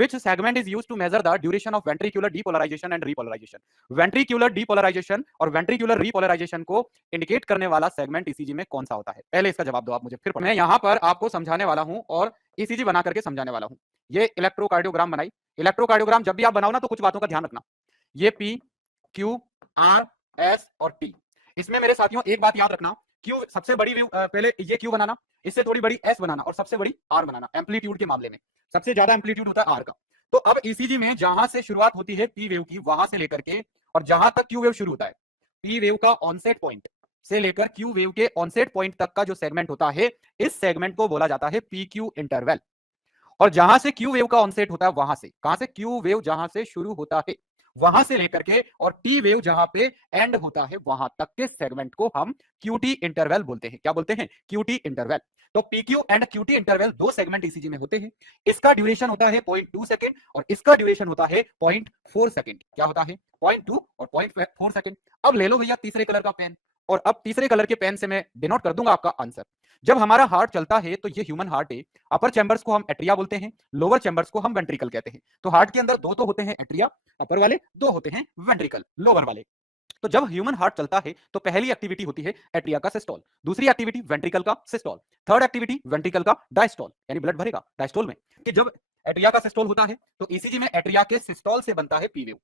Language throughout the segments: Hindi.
which segment is used to measure the duration of ventricular depolarization and repolarization? ventricular depolarization और ventricular repolarization को इंडिकेट करने वाला सेगमेंट ईसीजी में कौन सा होता है? पहले इसका जवाब दो आप मुझे, फिर मैं यहां पर आपको समझाने वाला हूं और ईसीजी बना करके समझाने वाला हूं। ये इलेक्ट्रोकार्डियोग्राम बनाई। इलेक्ट्रोकार्डियोग्राम जब भी आप बनाओ ना तो कुछ बातों का ध्यान रखना। ये पी, क्यू, आर, एस और टी। इसमें मेरे साथियों एक बात याद रखना, क्यू सबसे बड़ी वेव, पहले ये क्यू बनाना, इससे थोड़ी बड़ी एस बनाना और सबसे बड़ी आर बनाना। एम्पलीट्यूड के मामले में सबसे ज्यादा एम्पलीट्यूड होता है आर का। तो अब ईसीजी में जहां से शुरुआत होती है पी वेव की, वहां से लेकर के और जहां तक क्यू वेव शुरू होता है, पी वेव का ऑनसेट पॉइंट से लेकर क्यू वेव के ऑनसेट पॉइंट तक का जो सेगमेंट होता है, इस सेगमेंट को बोला जाता है पी क्यू इंटरवल। और जहां से क्यू वेव का ऑनसेट होता है, वहां से, कहां से, क्यू वेव जहां से शुरू होता है वहां से लेकर के और टी वेव जहां पे एंड होता है, वहां तक के सेगमेंट को हम क्यूटी इंटरवल बोलते हैं। क्या बोलते हैं? QT interval. तो पीक्यू एंड क्यूटी इंटरवल दो सेगमेंट ईसीजी में होते हैं। इसका ड्यूरेशन होता है 0.2 सेकंड और इसका ड्यूरेशन होता है 0.4 सेकंड। क्या होता है? 0.2 और 0.4 सेकंड। अब ले लो भैया तीसरे कलर का पेन, और अब तीसरे कलर के पेन से मैं डिनोट कर दूंगा आपका आंसर। जब हमारा हार्ट चलता है तो ये ह्यूमन हार्ट है, अपर चैम्बर्स को हम एट्रिया बोलते हैं, लोअर चैम्बर्स को हम वेंट्रिकल कहते हैं। तो हार्ट के अंदर दो तो होते हैं एट्रिया अपर वाले, दो होते हैं वेंट्रिकल लोअर वाले। तो जब ह्यूमन हार्ट चलता है तो पहली एक्टिविटी होती है एट्रिया का सिस्टोल, दूसरी एक्टिविटी वेंट्रिकल का सिस्टोल, थर्ड एक्टिविटी वेंट्रिकल का डायस्टोल, यानी ब्लड भरेगा डायस्टोल में। कि जब एट्रिया का सिस्टोल होता है तो ईसीजी में एट्रिया के सिस्टोल से बनता है पी वेव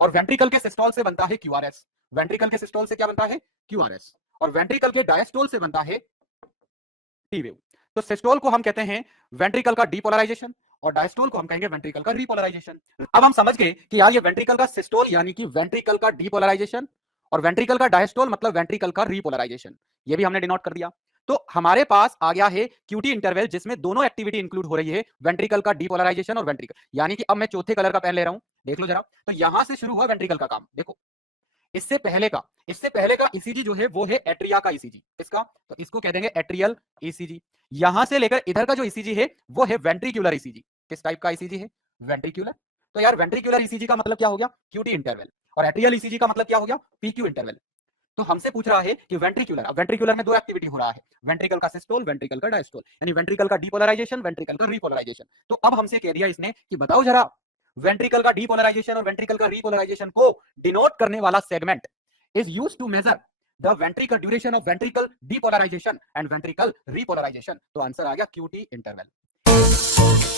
और वेंट्रिकल के सिस्टोल से बनता है क्यूआरएस। वेंट्रिकल के सिस्टोल से क्या बनता है? क्यूआरएस। और वेंट्रिकल के डायस्टोल से बनता है टी वेव। तो सिस्टोल को हम कहते हैं वेंट्रिकल का डीपोलराइजेशन और डायस्टोल को हम कहेंगे वेंट्रिकल का रीपोलराइजेशन। अब हम समझ गए कि यार ये वेंट्रिकल का सिस्टोल यानी कि वेंट्रिकल का डीपोलराइजेशन और वेंट्रिकल का डायस्टोल मतलब वेंट्रिकल का रीपोलराइजेशन। ये भी हमने डिनोट कर दिया। तो हमारे पास आ गया है क्यूटी इंटरवल, जिसमें दोनों एक्टिविटी इंक्लूड हो रही है, वेंट्रिकल का डीपोलराइजेशन और वेंट्रिकल। यानी कि अब मैं चौथे कलर का पेन ले रहा हूं, देख लो जरा। तो यहां से शुरू हुआ वेंट्रिकल का काम। देखो इससे पहले का ईसीजी जो है वो है एट्रिया का ईसीजी। इसका तो इसको कह देंगे एट्रियल ईसीजी। यहां से लेकर इधर का जो ईसीजी है वो है वेंट्रिकुलर ईसीजी। किस टाइप का ईसीजी है? वेंट्रिकुलर। तो यार वेंट्रिकुलर ईसीजी का मतलब क्या हो गया? QT interval. और एट्रियल ईसीजी का मतलब क्या हो गया? PQ interval. तो हमसे पूछ रहा है कि वेंट्रिकुलर, अब वेंट्रिकुलर में दो एक्टिविटी हो रहा है, वेंट्रिकल का सिस्टोल, वेंट्रिकल का डायस्टोल, यानी वेंट्रिकल का डीपोलराइजेशन, वेंट्रिकल का रीपोलराइजेशन। तो अब हमसे कह दिया इसने कि बताओ जरा वेंट्रिकल का डीपोलराइजेशन और वेंट्रिकल का रीपोलराइजेशन को डिनोट करने वाला segment is used to measure the ventricle duration of ventricle depolarization and ventricle repolarization। तो आंसर आ गया QT इंटरवल।